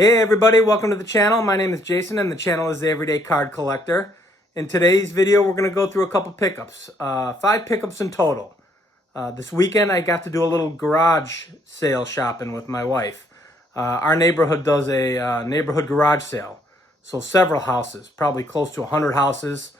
Hey everybody, welcome to the channel. My name is Jason and the channel is The Everyday Card Collector. In today's video, we're going to go through a couple pickups, 5 pickups in total. This weekend, I got to do a little garage sale shopping with my wife. Our neighborhood does a neighborhood garage sale. So several houses, probably close to 100 houses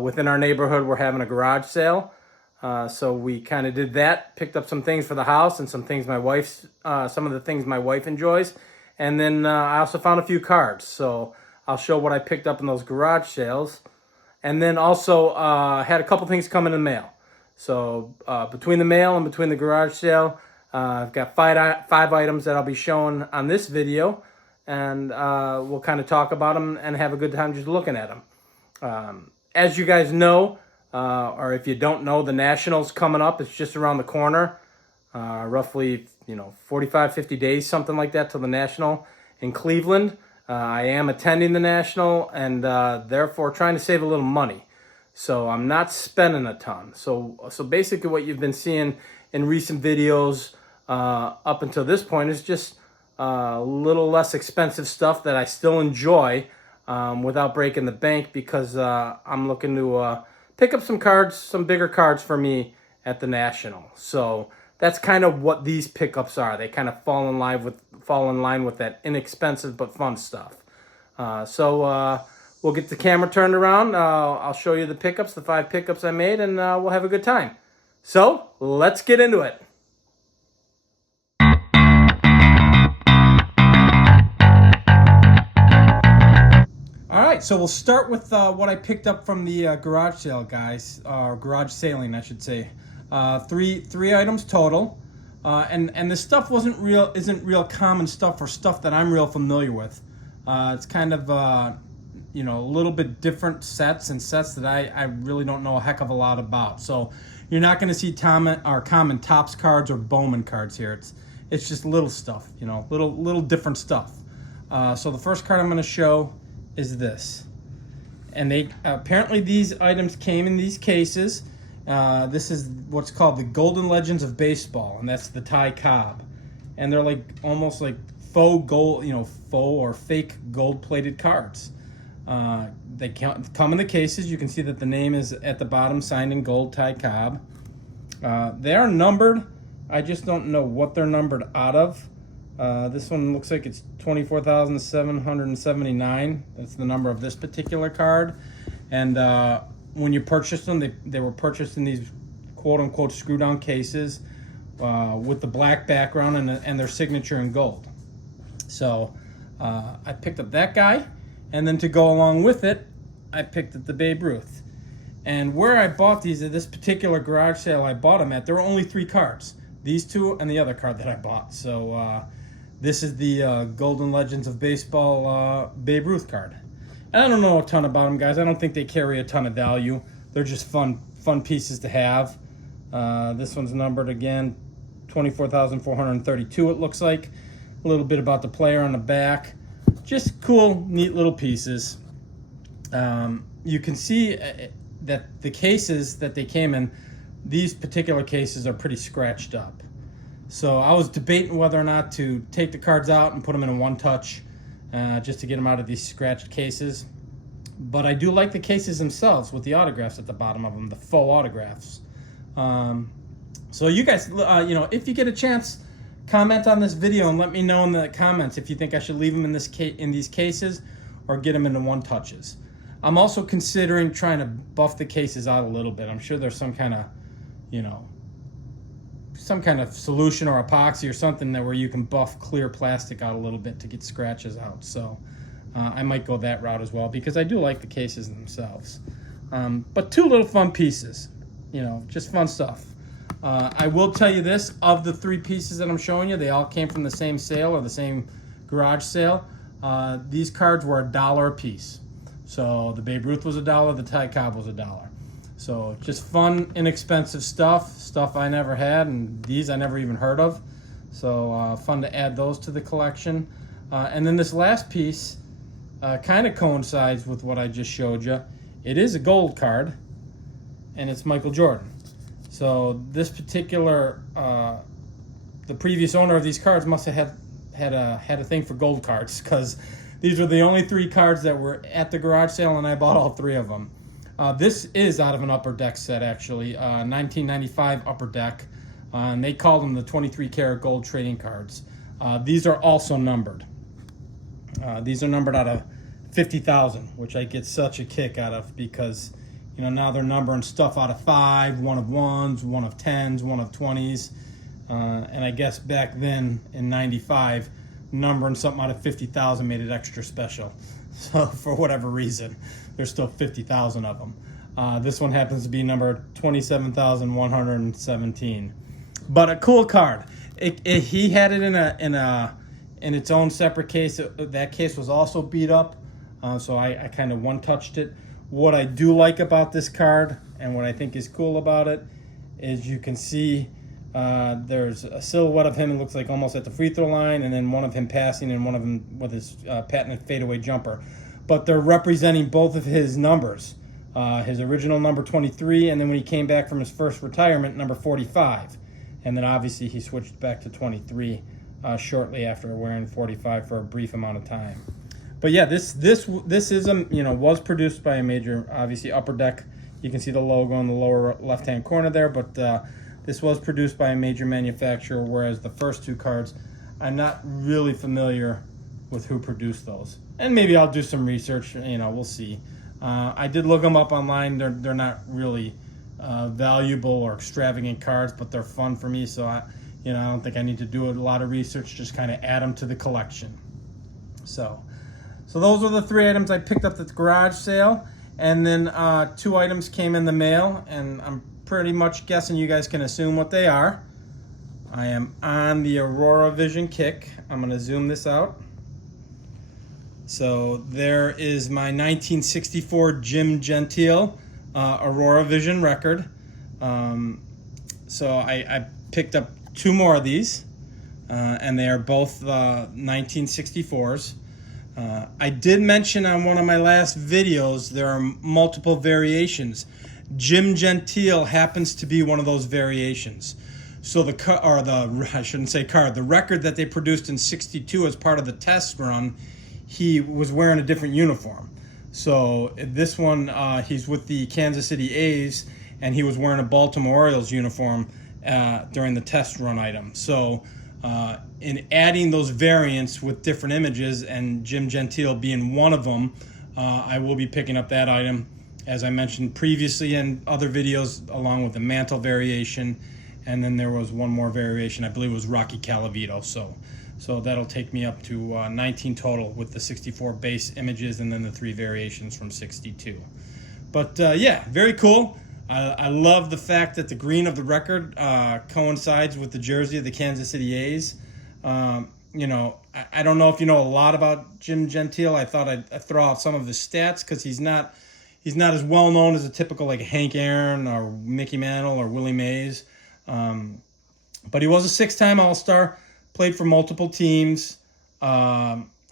within our neighborhood, we're having a garage sale. So we kind of did that, picked up some things for the house and some of the things my wife enjoys. And then I also found a few cards, so I'll show what I picked up in those garage sales. And then also had a couple things come in the mail. So between the mail and between the garage sale, I've got five items that I'll be showing on this video. And we'll kind of talk about them and have a good time just looking at them. As you guys know, or if you don't know, the Nationals coming up. It's just around the corner. Roughly 45, 50 days, something like that, till the National in Cleveland. I am attending the National and therefore trying to save a little money. So I'm not spending a ton. So basically what you've been seeing in recent videos up until this point is just a little less expensive stuff that I still enjoy without breaking the bank, because I'm looking to pick up some cards, some bigger cards for me at the National. So that's kind of what these pickups are. They kind of fall in line with that inexpensive but fun stuff. So we'll get the camera turned around. I'll show you the pickups, the 5 pickups I made, and we'll have a good time. So let's get into it. All right, so we'll start with what I picked up from the garage sale, guys, or garage sailing, I should say. Three items total, and this stuff isn't real common stuff or stuff that I'm real familiar with. It's kind of a little bit different sets that I really don't know a heck of a lot about. So you're not going to see common Topps cards or Bowman cards here. It's just little stuff, little different stuff. So the first card I'm going to show is this, and they apparently these items came in these cases. This is what's called the Golden Legends of Baseball, and that's the Ty Cobb. And they're like almost like faux gold, faux or fake gold-plated cards. They come in the cases. You can see that the name is at the bottom, signed in gold, Ty Cobb. They are numbered. I just don't know what they're numbered out of. This one looks like it's 24,779. That's the number of this particular card. And when you purchased them, they were purchased in these quote-unquote screw-down cases with the black background and their signature in gold. So I picked up that guy, and then to go along with it, I picked up the Babe Ruth. And where I bought these, at this particular garage sale I bought them at, there were only 3 cards. These 2 and the other card that I bought. So this is the Golden Legends of Baseball Babe Ruth card. And I don't know a ton about them, guys. I don't think they carry a ton of value. They're just fun pieces to have. This one's numbered again, 24,432 it looks like. A little bit about the player on the back. Just cool, neat little pieces. You can see that the cases that they came in, these particular cases are pretty scratched up. So I was debating whether or not to take the cards out and put them in a one-touch, just to get them out of these scratched cases. But I do like the cases themselves with the autographs at the bottom of them, the faux autographs. So you guys, if you get a chance, comment on this video and let me know in the comments if you think I should leave them in these cases or get them into one-touches. I'm also considering trying to buff the cases out a little bit. I'm sure there's some kind of, some kind of solution or epoxy or something where you can buff clear plastic out a little bit to get scratches out. So I might go that route as well, because I do like the cases themselves. But 2 little fun pieces, just fun stuff. I will tell you this, of the 3 pieces that I'm showing you, they all came from the same sale or the same garage sale. These cards were $1 a piece. So the Babe Ruth was $1, the Ty Cobb was $1. So just fun, inexpensive stuff I never had, and these I never even heard of. So fun to add those to the collection. And then this last piece kind of coincides with what I just showed you. It is a gold card, and it's Michael Jordan. So this particular, the previous owner of these cards must have had a thing for gold cards, because these were the only 3 cards that were at the garage sale, and I bought all 3 of them. This is out of an Upper Deck set, actually, 1995 Upper Deck, and they call them the 23 karat gold trading cards. These are also numbered. These are numbered out of 50,000, which I get such a kick out of, because you know, now they're numbering stuff out of 5, 1 of 1s, 1 of 10s, 1 of 20s, and I guess back then in 95, numbering something out of 50,000 made it extra special. So for whatever reason, there's still 50,000 of them. This one happens to be number 27,117, but a cool card. He had it in its own separate case. That case was also beat up, so I kind of one-touched it. What I do like about this card, and what I think is cool about it, is you can see there's a silhouette of him. It looks like almost at the free throw line, and then one of him passing and one of him with his patented fadeaway jumper. But they're representing both of his numbers. His original number 23, and then when he came back from his first retirement, number 45. And then obviously he switched back to 23 shortly after wearing 45 for a brief amount of time. But yeah, this is was produced by a major, obviously Upper Deck. You can see the logo in the lower left-hand corner there, but this was produced by a major manufacturer, whereas the first 2 cards, I'm not really familiar with who produced those. And maybe I'll do some research, we'll see. I did look them up online. They're not really valuable or extravagant cards, but they're fun for me, so I don't think I need to do a lot of research, just kind of add them to the collection. So those were the 3 items I picked up at the garage sale, and then 2 items came in the mail, and I'm pretty much guessing you guys can assume what they are. I am on the Aurora Vision kick. I'm going to zoom this out. So there is my 1964 Jim Gentile Aurora Vision record. So I picked up 2 more of these, and they are both 1964s. I did mention on one of my last videos there are multiple variations. Jim Gentile happens to be one of those variations. So the record that they produced in '62 as part of the test run, he was wearing a different uniform. So this one, he's with the Kansas City A's, and he was wearing a Baltimore Orioles uniform during the test run item. So in adding those variants with different images, and Jim Gentile being one of them, I will be picking up that item, as I mentioned previously in other videos, along with the mantle variation. And then there was one more variation, I believe it was Rocky Calavito. So that'll take me up to 19 total with the 64 base images and then the 3 variations from '62. But yeah, very cool. I love the fact that the green of the record coincides with the jersey of the Kansas City A's. I don't know if you know a lot about Jim Gentile. I thought I'd throw out some of his stats, because he's not as well known as a typical like Hank Aaron or Mickey Mantle or Willie Mays. But he was a 6-time All-Star, played for multiple teams.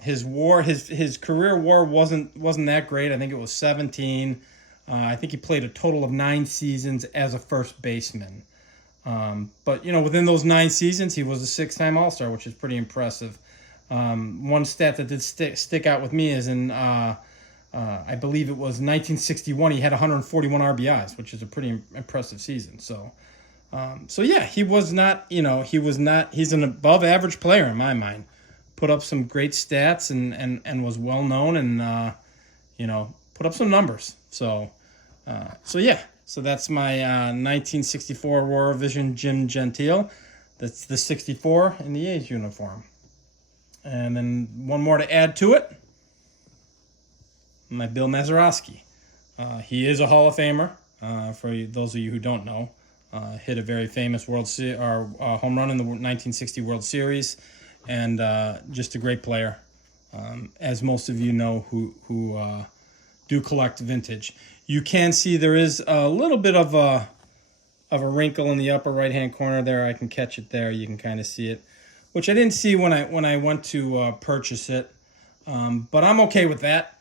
His career WAR wasn't that great. I think it was 17. I think he played a total of 9 seasons as a first baseman. But within those 9 seasons, he was a 6-time All-Star, which is pretty impressive. One stat that did stick out with me is in I believe it was 1961. He had 141 RBIs, which is a pretty impressive season. So yeah, he's an above average player in my mind. Put up some great stats and was well known, and put up some numbers. So yeah, so that's my 1964 Aurora Vision Jim Gentile. That's the 64 in the A's uniform. And then one more to add to it, my Bill Mazeroski. He is a Hall of Famer. For those of you who don't know, hit a very famous home run in the 1960 World Series, and just a great player, as most of you know who do collect vintage. You can see there is a little bit of a wrinkle in the upper right-hand corner there. I can catch it there. You can kind of see it, which I didn't see when I went to purchase it, but I'm okay with that.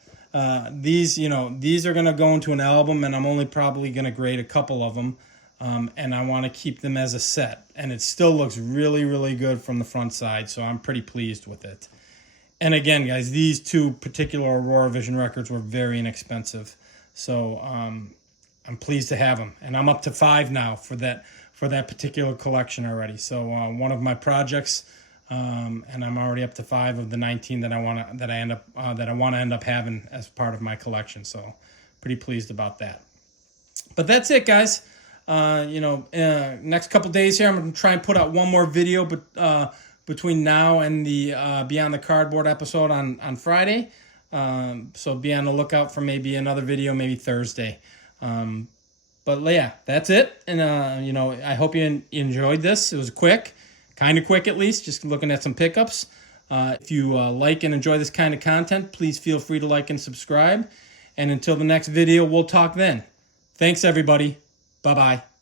These are going to go into an album, and I'm only probably going to grade a couple of them. and I want to keep them as a set. And it still looks really, really good from the front side, so I'm pretty pleased with it. And again, guys, these two particular Aurora Vision records were very inexpensive. So I'm pleased to have them. And I'm up to 5 now for that particular collection already. So one of my projects, and I'm already up to 5 of the 19 that I want to end up having as part of my collection. So pretty pleased about that. But that's it, guys. Next couple days here, I'm going to try and put out one more video, but between now and the Beyond the Cardboard episode on Friday. So be on the lookout for maybe another video, maybe Thursday. But yeah, that's it. And, I hope you enjoyed this. It was quick, kind of quick at least, just looking at some pickups. If you like and enjoy this kind of content, please feel free to like and subscribe. And until the next video, we'll talk then. Thanks, everybody. Bye-bye.